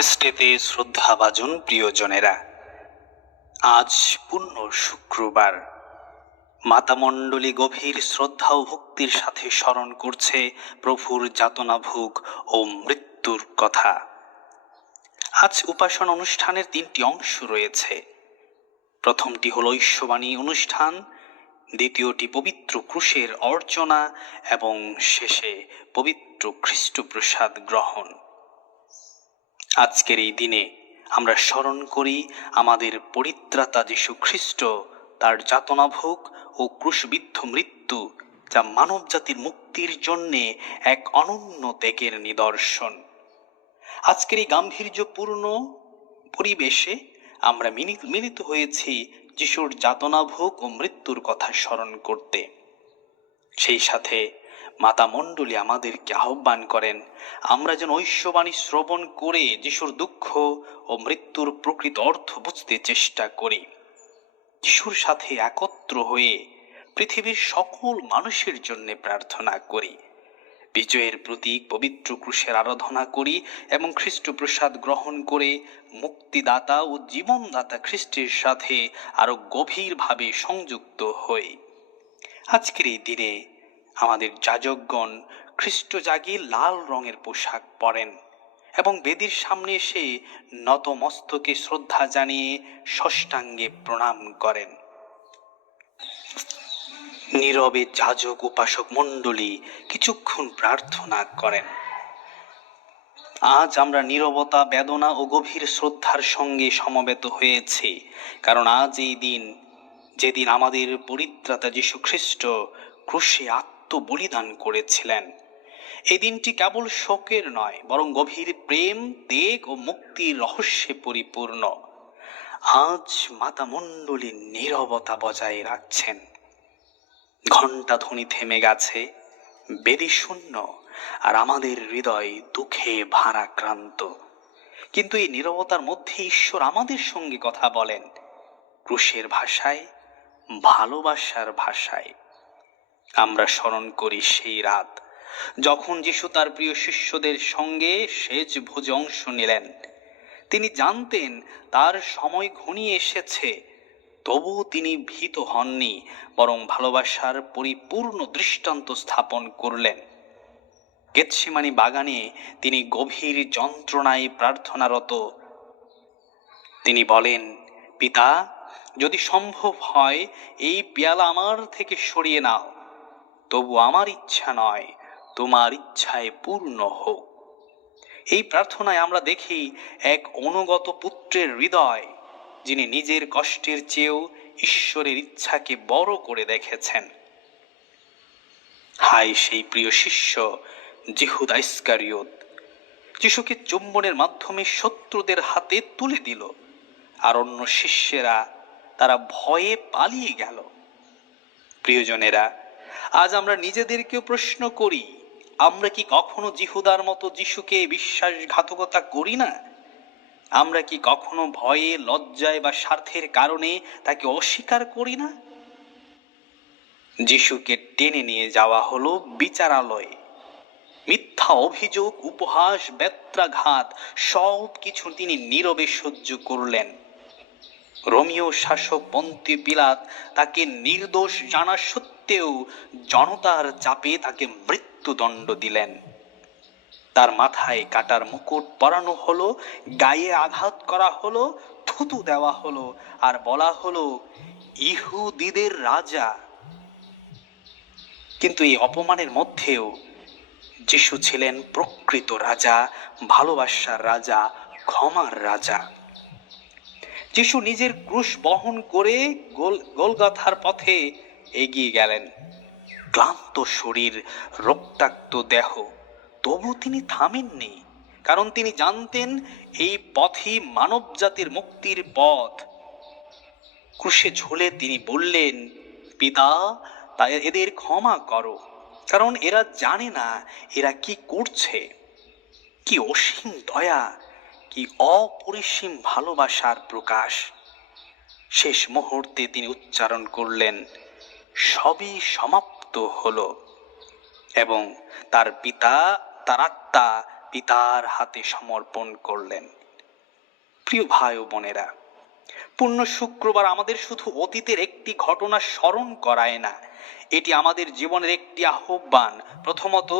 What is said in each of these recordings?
খ্রিস্টেতে শ্রদ্ধাভাজন প্রিয়জনেরা, আজ পূর্ণ শুক্রবার। মাতামণ্ডলী গভীর শ্রদ্ধা ও ভক্তির সাথে স্মরণ করছে প্রভুর যাতনা ভোগ ও মৃত্যুর কথা। আজ উপাসনা অনুষ্ঠানের 3টি অংশ রয়েছে। প্রথমটি হল ঐশ্ববাণী অনুষ্ঠান, দ্বিতীয়টি পবিত্র ক্রুশের অর্চনা এবং শেষে পবিত্র খ্রিস্টপ্রসাদ গ্রহণ। আজকের এই দিনে আমরা স্মরণ করি আমাদের পরিত্রাতা যীশু খ্রিস্ট, তার যাতনাভোগ ও ক্রুশবিদ্ধ মৃত্যু, যা মানব জাতির মুক্তির জন্যে এক অনন্য ত্যাগের নিদর্শন। আজকের এই গাম্ভীর্যপূর্ণ পরিবেশে আমরা মিলিত হয়েছি যিশুর যাতনাভোগ ও মৃত্যুর কথা স্মরণ করতে। সেই সাথে মাতা মণ্ডলী আমাদেরকে আহ্বান করেন আমরা যেন ঐশ্ববাণী শ্রবণ করে যিশুর দুঃখ ও মৃত্যুর প্রকৃত অর্থ বুঝতে চেষ্টা করি। যিশুর সাথে একত্র হয়ে পৃথিবীর সকল মানুষের জন্য প্রার্থনা করি, বিজয়ের প্রতীক পবিত্র ক্রুশের আরাধনা করি এবং খ্রিস্টপ্রসাদ গ্রহণ করে মুক্তিদাতা ও জীবনদাতা খ্রিস্টের সাথে আরো গভীরভাবে সংযুক্ত হই। আজকের এই দিনে আমাদের যাজকগণ খ্রিস্ট জাগি লাল রঙের পোশাক পরেন এবং বেদির সামনে এসে নত মস্তকে শ্রদ্ধা জানিয়ে ষষ্ঠাঙ্গে প্রণাম করেন। নীরবে যাজক উপাসক মণ্ডলী কিছুক্ষণ প্রার্থনা করেন। আজ আমরা নীরবতা, বেদনা ও গভীর শ্রদ্ধার সঙ্গে সমবেত হয়েছি, কারণ আজ এই দিন যেদিন আমাদের পরিত্রাতা যীশু খ্রিস্ট ক্রুশে আত্মবলিদান করেছিলেন। এই দিনটি কেবল শোকের নয়, বরং গভীর প্রেম, ত্যাগ ও মুক্তির রহস্যে পরিপূর্ণ। আজ মাতা মণ্ডলী নীরবতা বজায় রাখছেন। ঘণ্টা ধ্বনি থেমে গেছে, বেদি শূন্য, আর আমাদের হৃদয় দুঃখে ভারাক্রান্ত। কিন্তু এই নীরবতার মধ্যে ঈশ্বর আমাদের সঙ্গে কথা বলেন, ক্রুশের ভাষায়, ভালোবাসার ভাষায়। আমরা স্মরণ করি সেই রাত যখন যিশু তার প্রিয় শিষ্যদের সঙ্গে সেজ ভোজে অংশ নিলেন। তিনি জানতেন তার সময় ঘনিয়ে এসেছে, তবুও তিনি ভীত হননি, বরং ভালোবাসার পরিপূর্ণ দৃষ্টান্ত স্থাপন করলেন। গেতসেমানি বাগানে তিনি গভীর যন্ত্রণায় প্রার্থনারত। তিনি বলেন, পিতা, যদি সম্ভব হয় এই পেয়ালা আমার থেকে সরিয়ে নাও, তবু আমার ইচ্ছা নয়, তোমার ইচ্ছায় পূর্ণ হোক। এই প্রার্থনায় আমরা দেখি এক অনুগত পুত্রের হৃদয়, যিনি নিজের কষ্টের চেয়েও ঈশ্বরের ইচ্ছাকে বড় করে দেখেছেন। হায় সেই প্রিয় শিষ্য জিহুদা ইস্কারিয়ত, যিশুকে চুম্বনের মাধ্যমে শত্রুদের হাতে তুলে দিল, আর অন্য শিষ্যেরা তারা ভয়ে পালিয়ে গেল। প্রিয়জনেরা, আজ আমরা নিজেদেরকেও প্রশ্ন করি, আমরা কি কখনো জিহুদার মতো যিশুকে বিশ্বাসঘাতকতা করি না? আমরা কি কখনো ভয়ে, লজ্জায় বা স্বার্থের কারণে তাকে অস্বীকার করি না? যিশুকে টেনে নিয়ে যাওয়া হলো বিচারালয়ে। মিথ্যা অভিযোগ, উপহাস, বেত্রাঘাত সব কিছু তিনি নীরবে সহ্য করলেন। রোমীয় শাসক পন্তীয় পিলাত তাকে নির্দোষ জানা সত্ত্বেও জনতার চাপে তাকে মৃত্যুদণ্ড দিলেন। তার মাথায় কাটার মুকুট পরানো হলো, গায়ে আঘাত করা হলো, থুতু দেওয়া হলো, আর বলা হলো, ইহুদিদের রাজা। কিন্তু এই অপমানের মধ্যেও যিশু ছিলেন প্রকৃত রাজা, ভালোবাসার রাজা, ক্ষমার রাজা। যিশু নিজের ক্রুশ বহন করে গোলগাথার পথে এগিয়ে গেলেন। ক্লান্ত শরীর, রক্তাক্ত দেহ, তবু তিনি থামেননি, কারণ তিনি জানতেন এই পথই মানব জাতির মুক্তির পথ। ক্রুশে ঝুলে তিনি বললেন, পিতা, তাই এদের ক্ষমা করো, কারণ এরা জানে না এরা কি করছে। কি অসীম দয়া, কি অপরিসীম ভালোবাসার প্রকাশ। শেষ মুহূর্তে তিনি উচ্চারণ করলেন, সবই সমাপ্ত হলো, এবং তার আত্মা পিতার হাতে সমর্পণ করলেন। প্রিয় ভাই ও বোনেরা, পূর্ণ শুক্রবার আমাদের শুধু অতীতের একটি ঘটনা স্মরণ করায় না, এটি আমাদের জীবনের একটি আহ্বান। প্রথমত,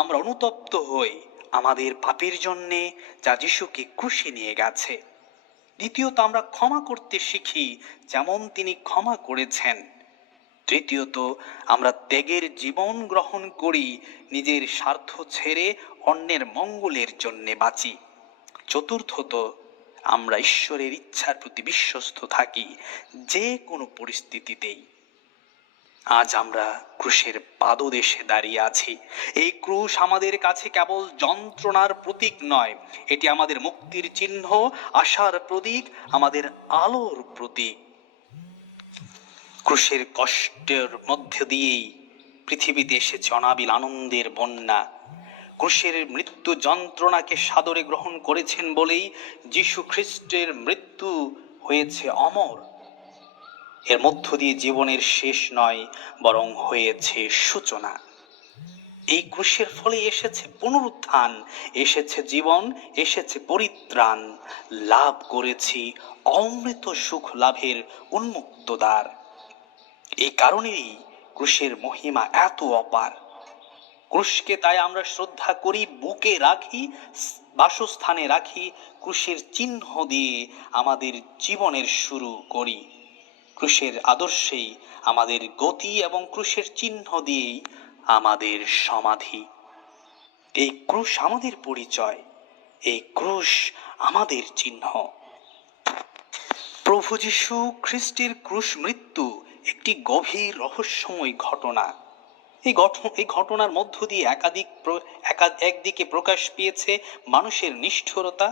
আমরা অনুতপ্ত হই আমাদের পাপের জন্যে, যা যিশুকে ক্রুশে নিয়ে গেছে। দ্বিতীয়ত, আমরা ক্ষমা করতে শিখি যেমন তিনি ক্ষমা করেছেন। তৃতীয়ত, আমরা ত্যাগের জীবন গ্রহণ করি, নিজের স্বার্থ ছেড়ে অন্যের মঙ্গলের জন্যে বাঁচি। চতুর্থত, আমরা ঈশ্বরের ইচ্ছার প্রতি বিশ্বস্ত থাকি যে কোনো পরিস্থিতিতেই। আজ আমরা ক্রুশের পাদদেশে দাঁড়িয়ে আছি। এই ক্রুশ আমাদের কাছে কেবল যন্ত্রণার প্রতীক নয়, এটি আমাদের মুক্তির চিহ্ন, আশার প্রতীক, আমাদের আলোর প্রতীক। ক্রুশের কষ্টের মধ্য দিয়েই পৃথিবীতে এসেছে অনাবিল আনন্দের বন্যা। ক্রুশের মৃত্যু যন্ত্রণাকে সাদরে গ্রহণ করেছেন বলেই যীশু খ্রিস্টের মৃত্যু হয়েছে অমর। এর মধ্য দিয়ে জীবনের শেষ নয়, বরং হয়েছে সূচনা। এই ক্রুশের ফলে এসেছে পুনরুত্থান, এসেছে জীবন, এসেছে পরিত্রাণ। লাভ করেছি অমৃত সুখ লাভের উন্মুক্ত দ্বার। এই কারণেই ক্রুশের মহিমা এত অপার। ক্রুশকে তাই আমরা শ্রদ্ধা করি, বুকে রাখি, বাসস্থানে রাখি, ক্রুশের চিহ্ন দিয়ে আমাদের জীবনের শুরু করি। ক্রুশের আদর্শেই আমাদের গতি এবং ক্রুশের চিহ্ন দিয়েই আমাদের সমাধি। এই ক্রুশ আমাদের পরিচয়, এই ক্রুশ আমাদের চিহ্ন। প্রভু যীশু খ্রিস্টের ক্রুশ মৃত্যু একটি গভীর রহস্যময় ঘটনা। এই ঘটনার মধ্য দিয়ে একদিকে প্রকাশ পেয়েছে মানুষের নিষ্ঠুরতা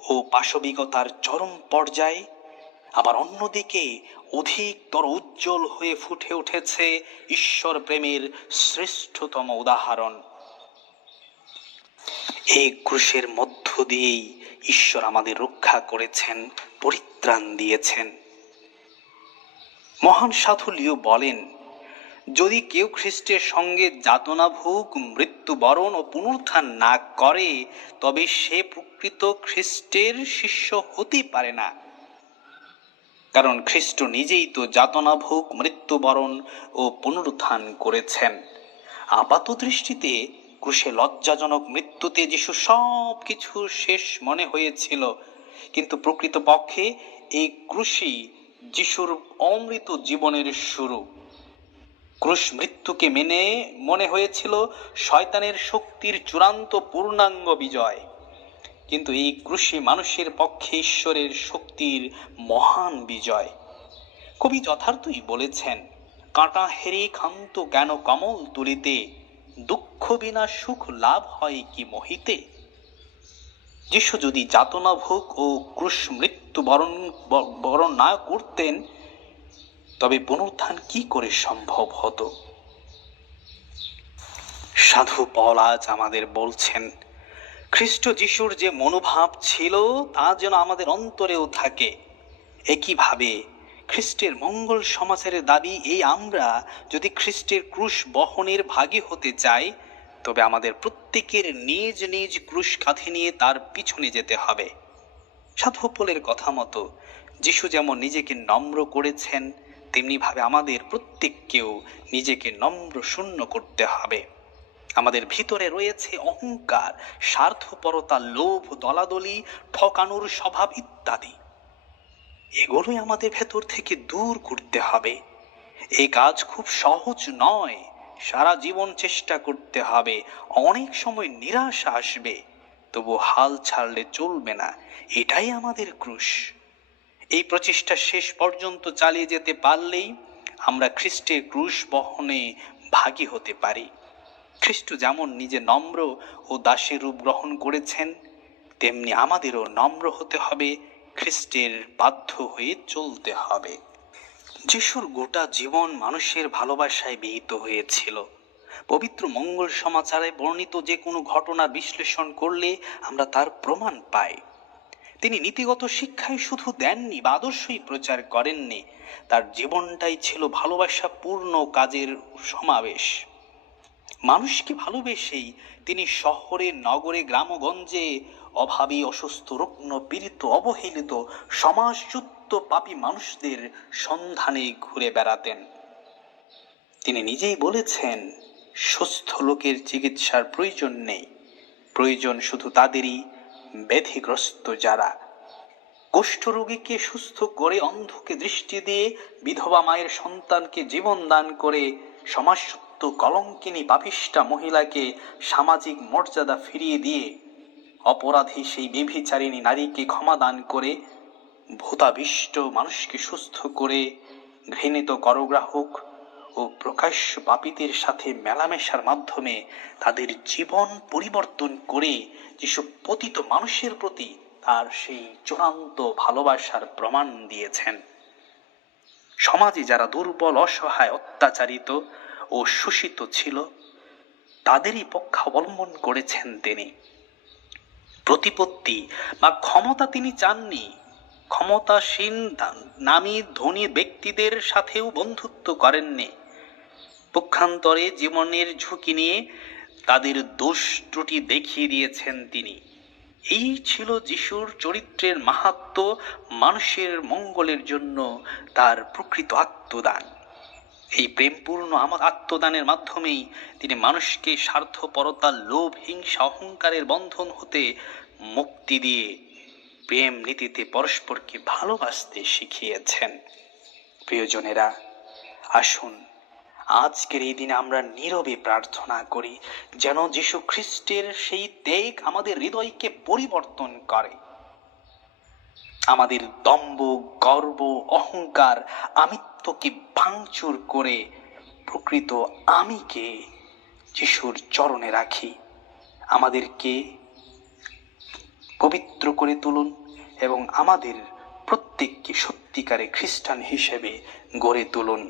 ও পাশবিকতার চরম পর্যায়ে, আবার অন্যদিকে অধিকতর উজ্জ্বল হয়ে ফুটে উঠেছে ঈশ্বর প্রেমের শ্রেষ্ঠতম উদাহরণ। এই ক্রুশের মধ্য দিয়েই ঈশ্বর আমাদের রক্ষা করেছেন, পরিত্রাণ দিয়েছেন। মহান সাধু লিও বলেন, যদি কেউ খ্রিস্টের সঙ্গে যাতনা ভোগ, মৃত্যুবরণ ও পুনরুত্থান না করে, তবে সে প্রকৃত খ্রিস্টের শিষ্য হতে পারে না। কারণ খ্রিস্ট নিজেই তো যাতনা ভোগ, মৃত্যুবরণ ও পুনরুত্থান করেছেন। আপাত দৃষ্টিতে ক্রুশে লজ্জাজনক মৃত্যুতে যিশু সব কিছু শেষ মনে হয়েছিল, কিন্তু প্রকৃতপক্ষে এই ক্রুশই যিশুর অমৃত জীবনের শুরু। ক্রুশ মৃত্যুকে মেনে মনে হয়েছিল শয়তানের শক্তির চূড়ান্ত পূর্ণাঙ্গ বিজয়, কিন্তু এই ক্রুশই মানুষের পক্ষে ঈশ্বরের শক্তির মহান বিজয়। কবি যথার্থই বলেছেন, কাঁটা হেরে ক্ষান্ত কেন কমল তুলিতে, দুঃখ বিনা সুখ লাভ হয় কি মহিতে। যিশু যদি যাতনা ভোগ ও ক্রুশ মৃত্যু বরণ না করতেন, তবে পুনরুত্থান কি করে সম্ভব হতো? সাধু পল আজ আমাদের বলছেন, খ্রিস্ট যিশুর যে মনোভাব ছিল তা যেন আমাদের অন্তরেও থাকে। একইভাবে খ্রিস্টের মঙ্গল সমাচারের দাবি এই, আমরা যদি খ্রিস্টের ক্রুশ বহনের ভাগী হতে চাই, তবে আমাদের প্রত্যেকের নিজ নিজ ক্রুশ কাঁধে নিয়ে তার পিছনে যেতে হবে। সাধু পলের কথা মতো যিশু যেমন নিজেকে নম্র করেছেন, তেমনি ভাবে আমাদের প্রত্যেককেও নিজেকে নম্র শূন্য করতে হবে। আমাদের ভিতরে রয়েছে অহংকার, স্বার্থপরতা, লোভ, দলাদলি, ঠকানোর স্বভাব ইত্যাদি। এগুলোই আমাদের ভেতর থেকে দূর করতে হবে। এই কাজ খুব সহজ নয়, সারা জীবন চেষ্টা করতে হবে। অনেক সময় নিরাশা আসবে, তবু হাল ছাড়লে চলবে না। এটাই আমাদের ক্রুশ। এই প্রচেষ্টা শেষ পর্যন্ত চালিয়ে যেতে পারলেই আমরা খ্রিস্টের ক্রুশ বহনে ভাগী হতে পারি। খ্রিস্ট যেমন নিজে নম্র ও দাসের রূপ গ্রহণ করেছেন, তেমনি আমাদেরও নম্র হতে হবে, খ্রিস্টের বাধ্য হয়ে চলতে হবে। যিশুর গোটা জীবন মানুষের ভালোবাসায় বিহিত হয়েছিল। পবিত্র মঙ্গল সমাচারে বর্ণিত যে কোনো ঘটনা বিশ্লেষণ করলে আমরা তার প্রমাণ পাই। তিনি নীতিগত শিক্ষায় শুধু দেননি বা আদর্শই প্রচার করেননি, তার জীবনটাই ছিল ভালোবাসা পূর্ণ কাজের সমাবেশ। মানুষকে ভালোবেসেই তিনি শহরে, নগরে, গ্রামগঞ্জে অভাবী, অসুস্থ, রুগ্ন, পীড়িত, অবহেলিত, সমাজচ্যুত পাপী মানুষদের সন্ধানে ঘুরে বেড়াতেন। তিনি নিজেই বলেছেন, সুস্থ লোকের চিকিৎসার প্রয়োজন নেই, প্রয়োজন শুধু তাদেরই ব্যাধিগ্রস্ত যারা। কুষ্ঠরোগীকে সুস্থ করে, অন্ধকে দৃষ্টি দিয়ে, বিধবা মায়ের সন্তানকে জীবন দান করে, সমাজসূত্য কলঙ্কিনী পাপিষ্ঠা মহিলাকে সামাজিক মর্যাদা ফিরিয়ে দিয়ে, অপরাধী সেই ব্যভিচারিণী নারীকে ক্ষমা দান করে, ভূতাবিষ্ট মানুষকে সুস্থ করে, ঘৃণিত করগ্রাহক ও প্রকাশ্য পাপীদের সাথে মেলামেশার মাধ্যমে তাদের জীবন পরিবর্তন করে যেসব পতিত মানুষের প্রতি তার সেই চূড়ান্ত ভালোবাসার প্রমাণ দিয়েছেন। সমাজে যারা দুর্বল, অসহায়, অত্যাচারিত ও শোষিত ছিল, তাদেরই পক্ষাবলম্বন করেছেন তিনি। প্রতিপত্তি বা ক্ষমতা তিনি চাননি। ক্ষমতাসীন নামী ধনী ব্যক্তিদের সাথেও বন্ধুত্ব করেননি। পক্ষান্তরে জীবনের ঝুঁকি নিয়ে তাদের দোষ ত্রুটি দেখিয়ে দিয়েছেন তিনি। এই ছিল যিশুর চরিত্রের মাহাত্ম্য, মানুষের মঙ্গলের জন্য তার প্রকৃত আত্মদান। এই প্রেমপূর্ণ আত্মদানের মাধ্যমেই তিনি মানুষকে স্বার্থপরতা, লোভ, হিংসা, অহংকারের বন্ধন হতে মুক্তি দিয়ে প্রেম নীতিতে পরস্পরকে ভালোবাসতে শিখিয়েছেন। প্রিয়জনেরা, আসুন আজকের এই দিনে আমরা নীরবে প্রার্থনা করি যেন যীশু খ্রিস্টের সেই ত্যাগ আমাদের হৃদয়কে পরিবর্তন করে, আমাদের দম্ভ, গর্ব, অহংকার, আমিত্বকে ভাঙচুর করে প্রকৃত আমিকে যিশুর চরণে রাখি। আমাদেরকে পবিত্র করে তুলুন এবং আমাদের প্রত্যেককে সত্যিকারে খ্রিস্টান হিসেবে গড়ে তুলুন।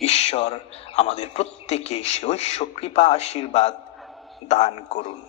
ঈশ্বর আমাদের প্রত্যেকে সে ঐশ্বর কৃপা আশীর্বাদ দান করুন।